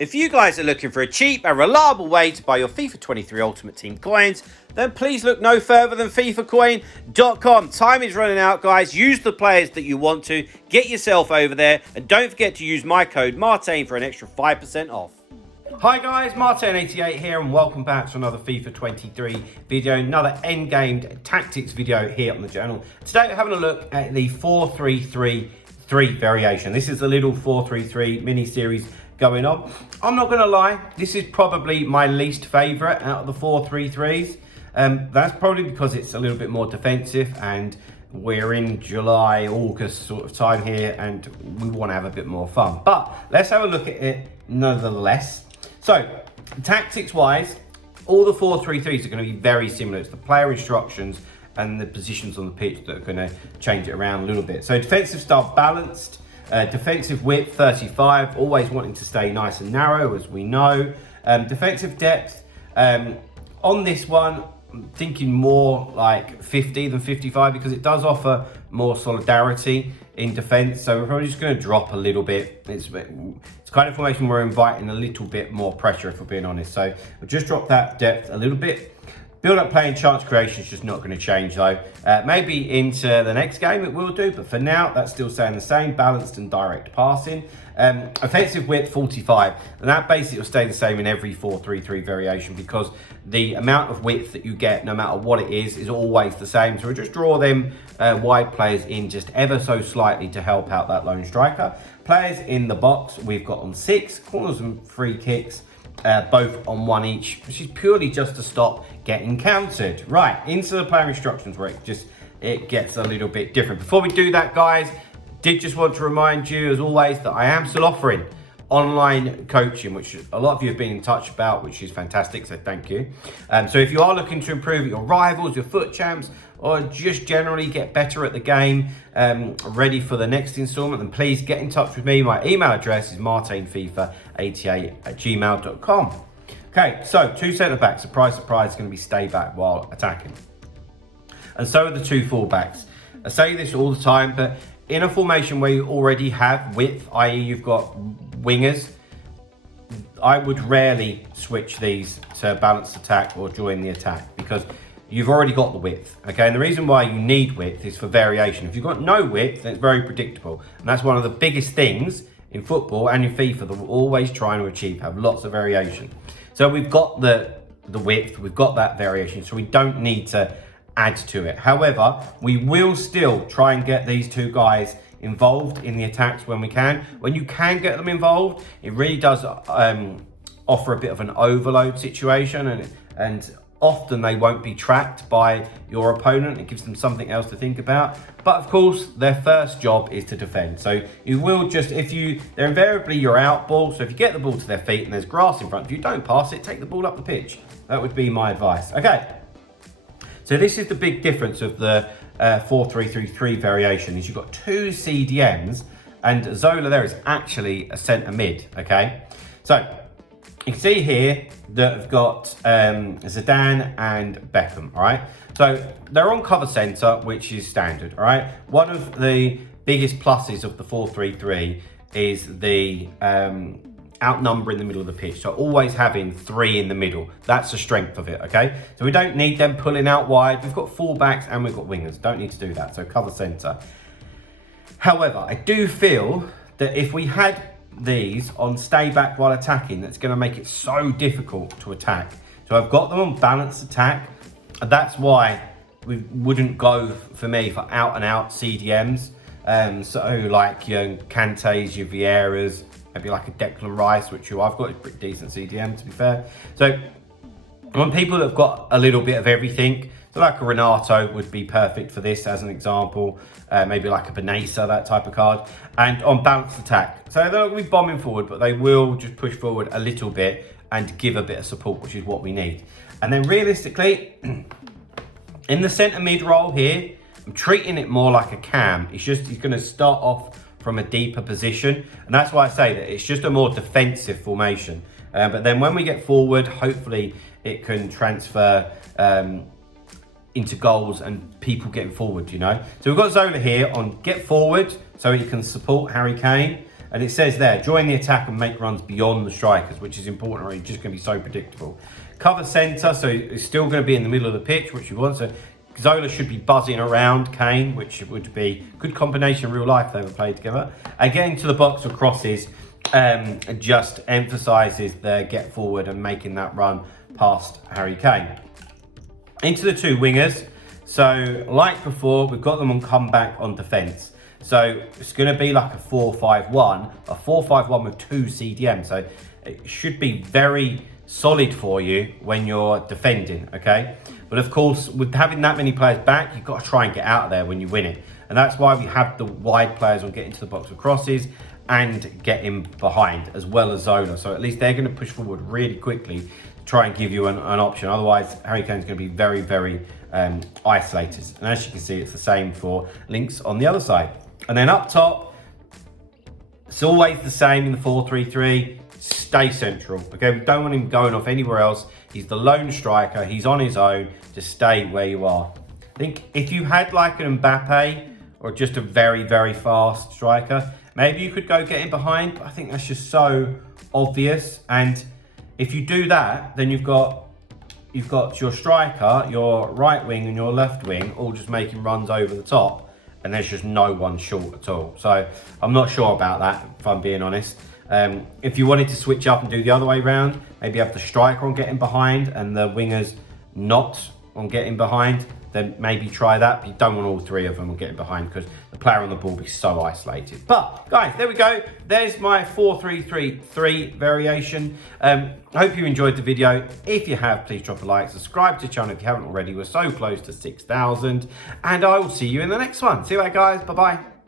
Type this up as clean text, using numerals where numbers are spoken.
If you guys are looking for a cheap and reliable way to buy your FIFA 23 Ultimate Team coins, then please look no further than FIFAcoin.com. Time is running out, guys. Use the players that you want to. Get yourself over there. And don't forget to use my code Martin for an extra 5% off. Hi guys, Martin88 here and welcome back to another FIFA 23 video, another endgame tactics video here on the channel. Today we're having a look at the 4-3-3-3 variation. This is a little 4-3-3 mini-series going on. I'm not going to lie, this is probably my least favourite out of the 4-3-3s. That's probably because it's a little bit more defensive and we're in July, August sort of time here and we want to have a bit more fun. But let's have a look at it nonetheless. So, tactics-wise, all the 4-3-3s are going to be very similar. It's the player instructions and the positions on the pitch that are going to change it around a little bit. So, defensive style balanced, defensive width 35, always wanting to stay nice and narrow, as we know. Defensive depth, on this one, I'm thinking more like 50 than 55 because it does offer more solidarity in defence. So we're probably just going to drop a little bit. It's kind of formation we're inviting a little bit more pressure, if we're being honest. So we'll just drop that depth a little bit. Build up play and chance creation is just not going to change though. Maybe into the next game it will do, but for now that's still staying the same. Balanced and direct passing. Offensive width 45, and that basically will stay the same in every 4-3-3 variation because the amount of width that you get, no matter what it is always the same. So we'll just draw them wide players in just ever so slightly to help out that lone striker. Players in the box we've got on 6, corners and free kicks. Both on 1 each, which is purely just to stop getting countered. Right, into the player instructions where it gets a little bit different. Before we do that, guys, did just want to remind you, as always, that I am still offering online coaching, which a lot of you have been in touch about, which is fantastic, so thank you. So if you are looking to improve your rivals, your foot champs, or just generally get better at the game, ready for the next installment, then please get in touch with me. My email address is martinfifa88@gmail.com. Okay, so 2 centre-backs, surprise, surprise, is going to be stay back while attacking. And so are the 2 full-backs. I say this all the time, but in a formation where you already have width, i.e. you've got wingers, I would rarely switch these to balanced attack or join the attack because you've already got the width, okay? And the reason why you need width is for variation. If you've got no width, then it's very predictable. And that's one of the biggest things in football and in FIFA that we're always trying to achieve, have lots of variation. So we've got the width, we've got that variation, so we don't need to add to it. However, we will still try and get these 2 guys involved in the attacks when we can. When you can get them involved, it really does offer a bit of an overload situation and often they won't be tracked by your opponent. It gives them something else to think about. But of course, their first job is to defend. So you will just, they're invariably your out ball. So if you get the ball to their feet and there's grass in front of you, don't pass it, take the ball up the pitch. That would be my advice. Okay, so this is the big difference of the 4-3-3-3 variation is you've got 2 CDMs and Zola there is actually a centre mid, okay? So you can see here that we've got Zidane and Beckham, all right? So they're on cover centre, which is standard, all right? One of the biggest pluses of the 4-3-3 is the outnumber in the middle of the pitch. So always having 3 in the middle. That's the strength of it, okay? So we don't need them pulling out wide. We've got full-backs and we've got wingers. Don't need to do that, so cover centre. However, I do feel that if we had these on stay back while attacking, that's going to make it so difficult to attack. So I've got them on balanced attack, and that's why we wouldn't go for me for out and out CDMs. So like your Kantes, your Vieiras, maybe like a Declan Rice, which I've got is pretty decent CDM to be fair. So I want people that have got a little bit of everything. So like a Renato would be perfect for this as an example. Maybe like a Benesa, that type of card. And on balanced attack. So they're not going to be bombing forward, but they will just push forward a little bit and give a bit of support, which is what we need. And then realistically, in the centre mid role here, I'm treating it more like a cam. It's just, he's going to start off from a deeper position. And that's why I say that it's just a more defensive formation. But then when we get forward, hopefully it can transfer into goals and people getting forward, you know. So we've got Zola here on get forward so he can support Harry Kane. And it says there, join the attack and make runs beyond the strikers, which is important, or he's just going to be so predictable. Cover centre, so it's still going to be in the middle of the pitch, which you want. So Zola should be buzzing around Kane, which would be a good combination in real life if they ever played together. And getting to the box or crosses just emphasises the get forward and making that run past Harry Kane. Into the two wingers. So like before, we've got them on comeback on defence. So it's going to be like a 4-5-1, a 4-5-1 with two CDM. So it should be very solid for you when you're defending, okay? But of course, with having that many players back, you've got to try and get out of there when you win it. And that's why we have the wide players on getting to the box with crosses and getting behind, as well as Zola. So at least they're going to push forward really quickly to try and give you an option. Otherwise, Harry Kane's going to be very, very isolated. And as you can see, it's the same for links on the other side. And then up top, it's always the same in the 4-3-3. Stay central, okay? We don't want him going off anywhere else. He's the lone striker. He's on his own. Just stay where you are. I think if you had like an Mbappe or just a very, very fast striker, maybe you could go get him behind. But I think that's just so obvious. And if you do that, then you've got your striker, your right wing and your left wing all just making runs over the top. And there's just no one short at all. So I'm not sure about that, if I'm being honest. If you wanted to switch up and do the other way round, maybe have the striker on getting behind and the wingers not on getting behind, then maybe try that. But you don't want all three of them on getting behind because the player on the ball will be so isolated. But guys, there we go. There's my 4-3-3-3 variation. I hope you enjoyed the video. If you have, please drop a like, subscribe to the channel if you haven't already. We're so close to 6,000, and I will see you in the next one. See you later, guys. Bye-bye.